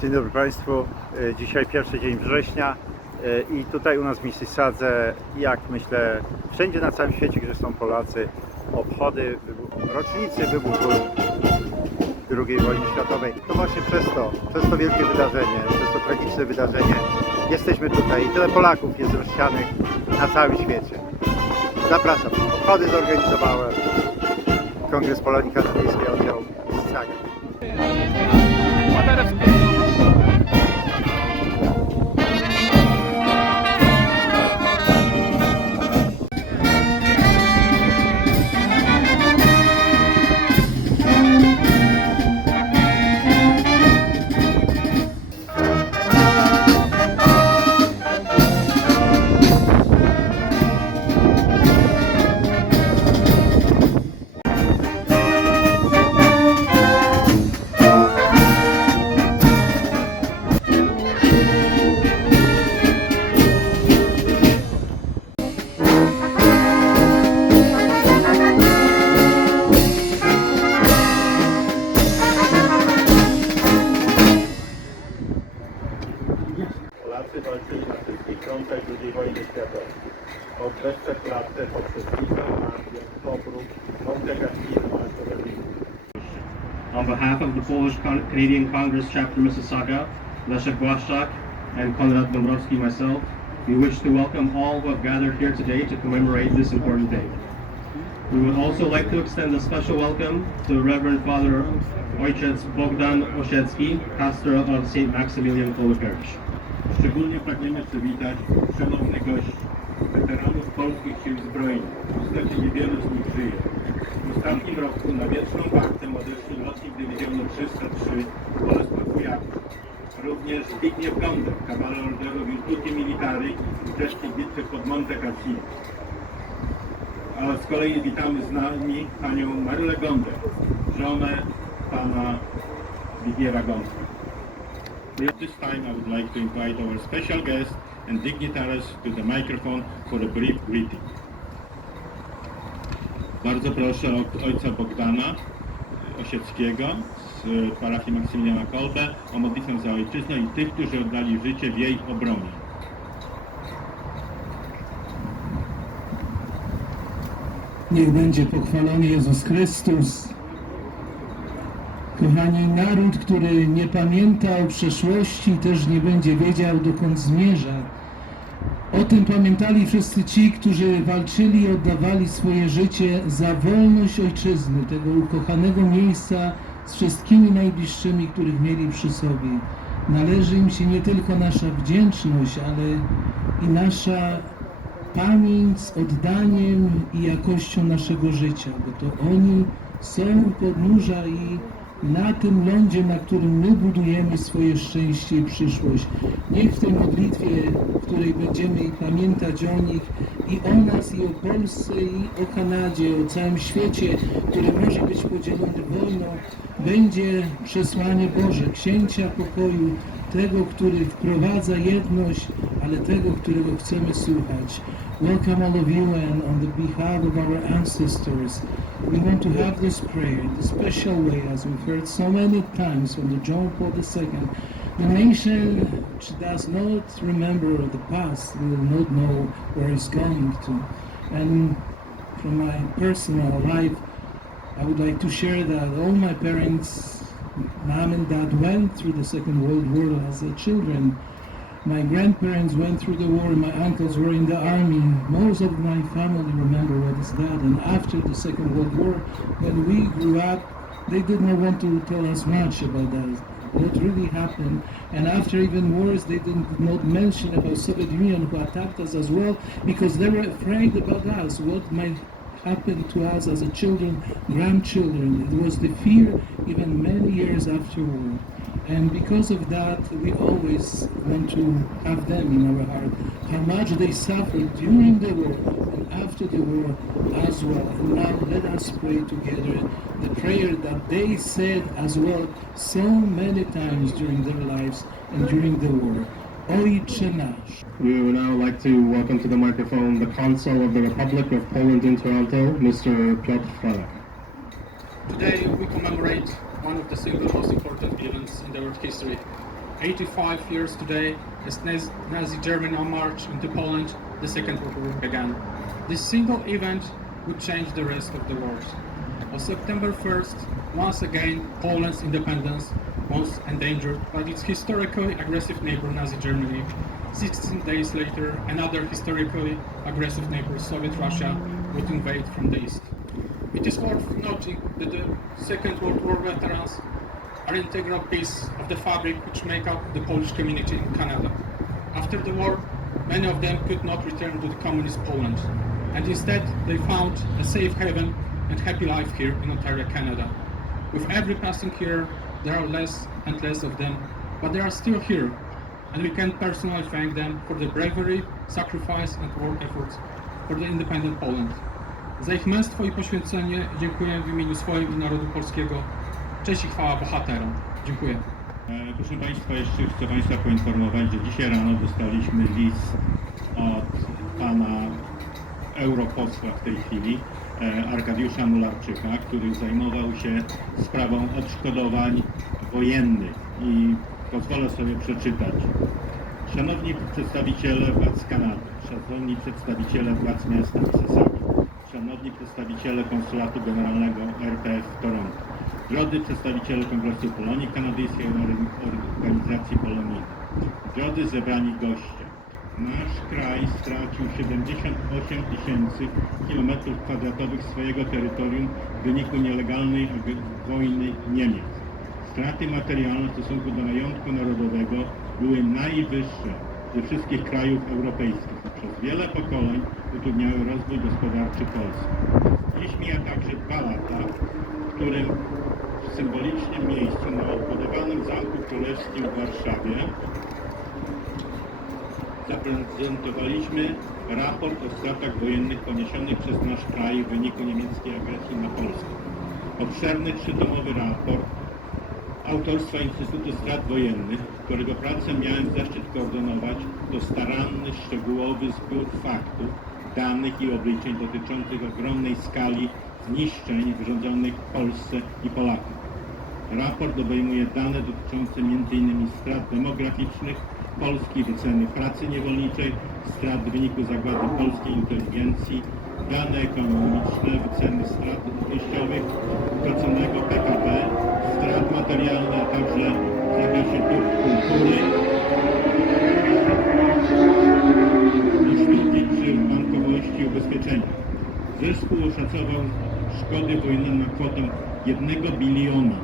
Dzień dobry Państwu. E, Dzisiaj pierwszy dzień września e, i tutaj u nas w Mississadze, jak myślę wszędzie na całym świecie, gdzie są Polacy, obchody rocznicy wybuchu II wojny światowej. To właśnie przez to, przez to wielkie wydarzenie, przez to tragiczne wydarzenie jesteśmy tutaj i tyle Polaków jest rozsianych na całym świecie. Zapraszam. Obchody zorganizowałem Kongres Polonii Kanadyjskiej oddział Canadian Congress Chapter Mississauga, Leszek Błaszczak, and Konrad Dombrowski, myself, we wish to welcome all who have gathered here today to commemorate this important day. We would also like to extend a special welcome to Reverend Father Ojciec Bogdan Osiecki, pastor of St. Maximilian Holy Parish. Szczególnie pragniemy przywitać szanownych gości, weteranów polskich sił zbrojnych. Niestety niewielu z nich żyje. W ostatnim roku na wieczną lotnik dywizjonu 303 Bolesław Kujawski. Również Zbigniew Gądek, kawaler orderu Virtuti Militari, uczestnik bitwy pod Monte Cassino. A z kolei witamy z nami panią Marylę Gądek, żonę pana Zbigniewa Gądka. At this time, I would like to invite our special guest and dignitaries to the microphone for a brief greeting. Bardzo proszę ojca Bogdana Osieckiego z parafii Maksymiliana Kolbe o modlitwę za ojczyznę i tych, którzy oddali życie w jej obronie. Niech będzie pochwalony Jezus Chrystus. Kochani, naród, który nie pamiętał przeszłości, też nie będzie wiedział, dokąd zmierza. Tym pamiętali wszyscy ci, którzy walczyli i oddawali swoje życie za wolność ojczyzny, tego ukochanego miejsca z wszystkimi najbliższymi, których mieli przy sobie. Należy im się nie tylko nasza wdzięczność, ale i nasza pamięć z oddaniem i jakością naszego życia, bo to oni są u podnóża i na tym lądzie, na którym my budujemy swoje szczęście i przyszłość. Niech w tej modlitwie, w której będziemy pamiętać o nich i o nas, i o Polsce, i o Kanadzie, o całym świecie, który może być podzielony wojną, będzie przesłanie Boże, Księcia pokoju, tego, który wprowadza jedność, ale tego, którego chcemy słuchać. Welcome all of you and on the behalf of our ancestors, we want to have this prayer in the special way as we've heard so many times from the John Paul II. The nation which does not remember the past will not know where it's going to. And from my personal life, I would like to share that all my parents, mom and dad, went through the Second World War as a children. My grandparents went through the war, my uncles were in the army. Most of my family remember what is that. And after the Second World War, when we grew up, they did not want to tell us much about that, what really happened. And after even wars, they did not mention about Soviet Union who attacked us as well, because they were afraid about us, what might happen to us as a children, grandchildren. It was the fear even many years after war. And because of that, we always want to have them in our heart. How much they suffered during the war and after the war as well. And now let us pray together the prayer that they said as well so many times during their lives and during the war. Ojcze. We would now like to welcome to the microphone the Consul of the Republic of Poland in Toronto, Mr. Piotr Falak. Today we commemorate one of the single most important events in the world history, 85 years today, as Naz- Nazi Germany marched into Poland, the Second World War began. This single event would change the rest of the world. On September 1st, once again, Poland's independence was endangered by its historically aggressive neighbor Nazi Germany. 16 days later, another historically aggressive neighbor, Soviet Russia, would invade from the east. It is worth noting that the Second World War veterans are an integral piece of the fabric which make up the Polish community in Canada. After the war, many of them could not return to the communist Poland, and instead they found a safe haven and happy life here in Ontario, Canada. With every passing year, there are less and less of them, but they are still here, and we can personally thank them for the bravery, sacrifice, and work efforts for the independent Poland. Za ich męstwo i poświęcenie dziękuję w imieniu swoim i narodu polskiego. Cześć i chwała bohaterom. Dziękuję. E, Proszę Państwa, jeszcze chcę Państwa poinformować, że dzisiaj rano dostaliśmy list od Pana europosła w tej chwili, Arkadiusza Mularczyka, który zajmował się sprawą odszkodowań wojennych i pozwolę sobie przeczytać. Szanowni przedstawiciele władz Kanady, szanowni przedstawiciele władz miasta Mississauga, szanowni przedstawiciele Konsulatu Generalnego RPF w Toronto, drodzy przedstawiciele Kongresu Polonii Kanadyjskiej Organizacji Polonii, drodzy zebrani goście, nasz kraj stracił 78 tysięcy kilometrów kwadratowych swojego terytorium w wyniku nielegalnej wojny Niemiec. Straty materialne w stosunku do majątku narodowego były najwyższe ze wszystkich krajów europejskich. Przez wiele pokoleń utrudniały rozwój gospodarczy Polski. Dziś mija także dwa lata, w którym w symbolicznym miejscu na odbudowanym Zamku Królewskim w Warszawie zaprezentowaliśmy raport o stratach wojennych poniesionych przez nasz kraj w wyniku niemieckiej agresji na Polskę. Obszerny trzytomowy raport autorstwa Instytutu Strat Wojennych, którego pracę miałem zaszczyt koordynować, to staranny, szczegółowy zbiór faktów, danych i obliczeń dotyczących ogromnej skali zniszczeń wyrządzonych Polsce i Polakom. Raport obejmuje dane dotyczące m.in. strat demograficznych, polskiej wyceny pracy niewolniczej, strat w wyniku zagłady polskiej inteligencji, dane ekonomiczne, wyceny strat ludnościowych, procennego PKB, strat materialnych, a także w zakresie dóbr kultury, sztuki czy bankowości i ubezpieczenia. Zespół oszacował szkody wojenne na kwotę 1 biliona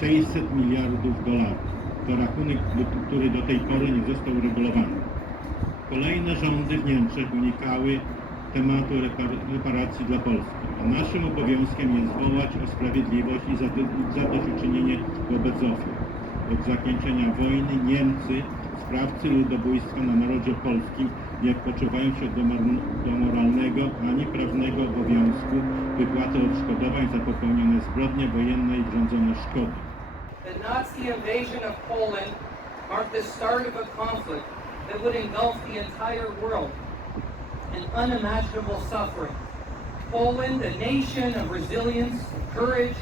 600 miliardów dolarów. To rachunek, który do tej pory nie został uregulowany. Kolejne rządy w Niemczech unikały tematu repar- reparacji dla Polski. A naszym obowiązkiem jest wołać o sprawiedliwość i zado- zadośćuczynienie wobec ofiar. Od zakończenia wojny Niemcy, sprawcy ludobójstwa na narodzie polskim, nie poczuwają się do, do moralnego ani prawnego obowiązku wypłaty odszkodowań za popełnione zbrodnie wojenne i wyrządzone szkody. The Nazi invasion of Poland marked the start of a conflict that would engulf the entire world in unimaginable suffering. Poland, a nation of resilience and courage,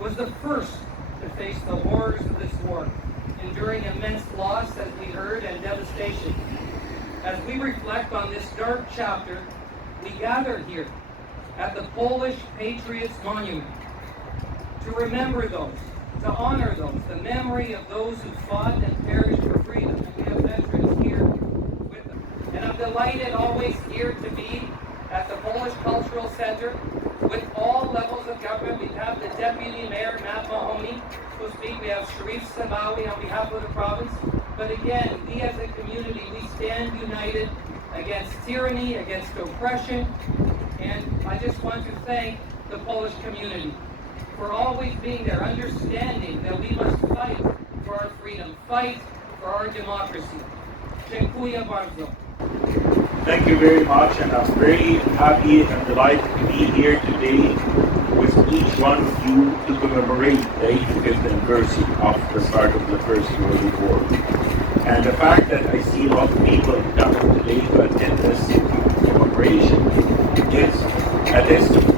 was the first to face the horrors of this war, enduring immense loss, as we heard, and devastation. As we reflect on this dark chapter, we gather here at the Polish Patriots Monument to remember those, to honor those, the memory of those who fought and perished for freedom. And we have veterans here with them. And I'm delighted always here to be at the Polish Cultural Center with all levels of government. We have the Deputy Mayor, Matt Mahoney, who speak. We have Sharif Samawi on behalf of the province. But again, we as a community, we stand united against tyranny, against oppression, and I just want to thank the Polish community for always being there, understanding that we must fight for our freedom, fight for our democracy. Thank you very much, and I'm very happy and delighted to be here today with each one of you to commemorate the 85th anniversary of the start of the First World War. And the fact that I see a lot of people gathered today to attend this commemoration is a testament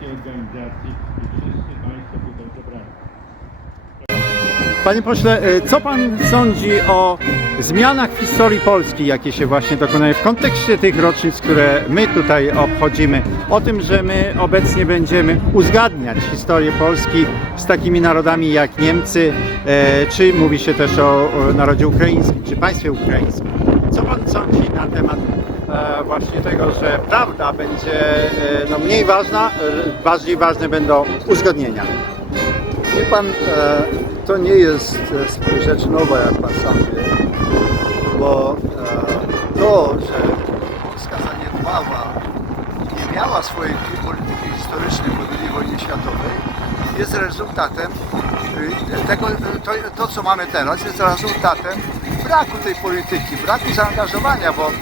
członkowie wszystkich organizacji i wszyscy Państwo tutaj zebrani. Panie pośle, y, co pan sądzi o zmianach w historii Polski, jakie się właśnie dokonają w kontekście tych rocznic, które my tutaj obchodzimy? O tym, że my obecnie będziemy uzgadniać historię Polski z takimi narodami jak Niemcy, e, czy mówi się też o, narodzie ukraińskim, czy państwie ukraińskim. Co pan sądzi na temat właśnie tego, że prawda będzie e, no, mniej ważna, e, bardziej ważne będą uzgodnienia? Wie pan, e, to nie jest e, rzecz nowa, jak pan sam wie, bo e, to, że Polska zaniedbała, nie miała swojej polityki historycznej po II wojnie światowej, jest rezultatem tego, to, to co mamy teraz, jest rezultatem braku tej polityki, braku zaangażowania, bo e,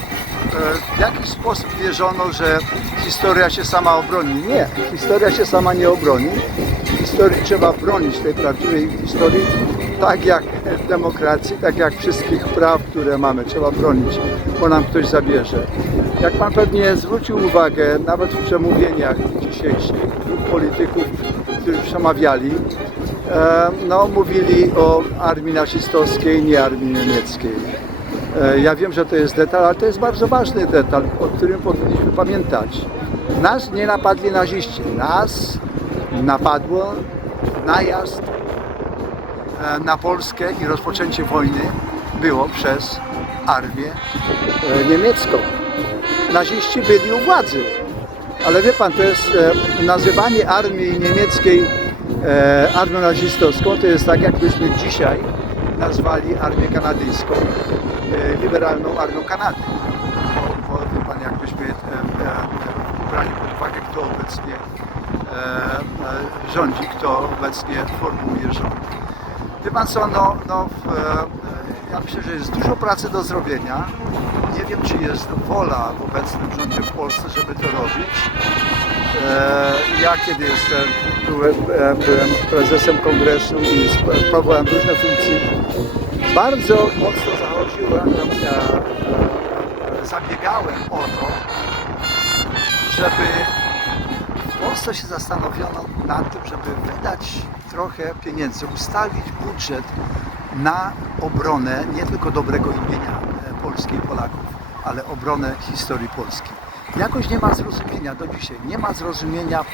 w jakiś sposób wierzono, że historia się sama obroni. Nie, historia się sama nie obroni. Historii trzeba bronić tej prawdziwej historii, tak jak w demokracji, tak jak wszystkich praw, które mamy, trzeba bronić, bo nam ktoś zabierze. Jak pan pewnie zwrócił uwagę, nawet w przemówieniach dzisiejszych dwóch polityków, którzy przemawiali, e, no, mówili o armii nazistowskiej, nie armii niemieckiej. E, Ja wiem, że to jest detal, ale to jest bardzo ważny detal, o którym powinniśmy pamiętać. Nas nie napadli naziści, nas napadło najazd e, na Polskę i rozpoczęcie wojny było przez armię e, niemiecką. Naziści byli u władzy, ale wie pan, to jest nazywanie armii niemieckiej armią nazistowską, to jest tak, jakbyśmy dzisiaj nazwali armię kanadyjską liberalną armią Kanady. Bo, bo wie pan, e, e, brali pod uwagę, kto obecnie e, e, rządzi, kto obecnie formułuje rząd. Wie pan co, no, no e, ja myślę, że jest dużo pracy do zrobienia. Nie wiem, czy jest wola w obecnym rządzie w Polsce, żeby to robić. E, Ja kiedy jestem, byłem, e, byłem prezesem kongresu i sprawowałem różne funkcje, bardzo mocno e, zabiegałem o to, żeby w Polsce się zastanowiono nad tym, żeby wydać trochę pieniędzy, ustalić budżet na obronę nie tylko dobrego imienia e, Polski i Polaków, ale obronę historii Polski. Jakoś nie ma zrozumienia do dzisiaj, nie ma zrozumienia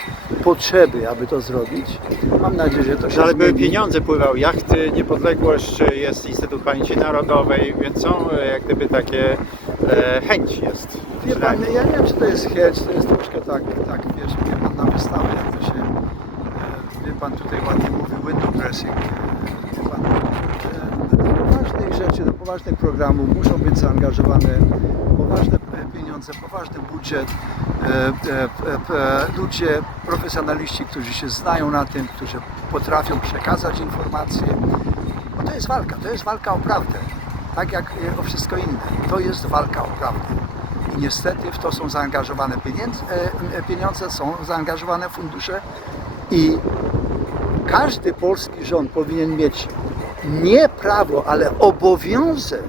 potrzeby, aby to zrobić. Mam nadzieję, że to się Ale były pieniądze, pływał jachty, niepodległość, jest Instytut Pamięci Narodowej, więc są e, jak gdyby takie e, chęć jest. Wie pan, ja nie wiem, czy to jest chęć, to jest troszkę tak, tak wiesz, wie pan na wystawie, jak to się, e, wie pan tutaj ładnie mówi, window dressing. E, Wie pan, do poważnych rzeczy, do poważnych programów muszą być zaangażowane poważne pieniądze, poważny budżet, e, e, e, ludzie, profesjonaliści, którzy się znają na tym, którzy potrafią przekazać informacje, bo to jest walka, to jest walka o prawdę. Tak jak o wszystko inne. To jest walka o prawdę. I niestety w to są zaangażowane pieniądze, pieniądze są zaangażowane fundusze i każdy polski rząd powinien mieć nie prawo, ale obowiązek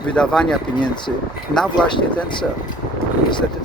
wydawania pieniędzy na właśnie ten cel. Niestety tak się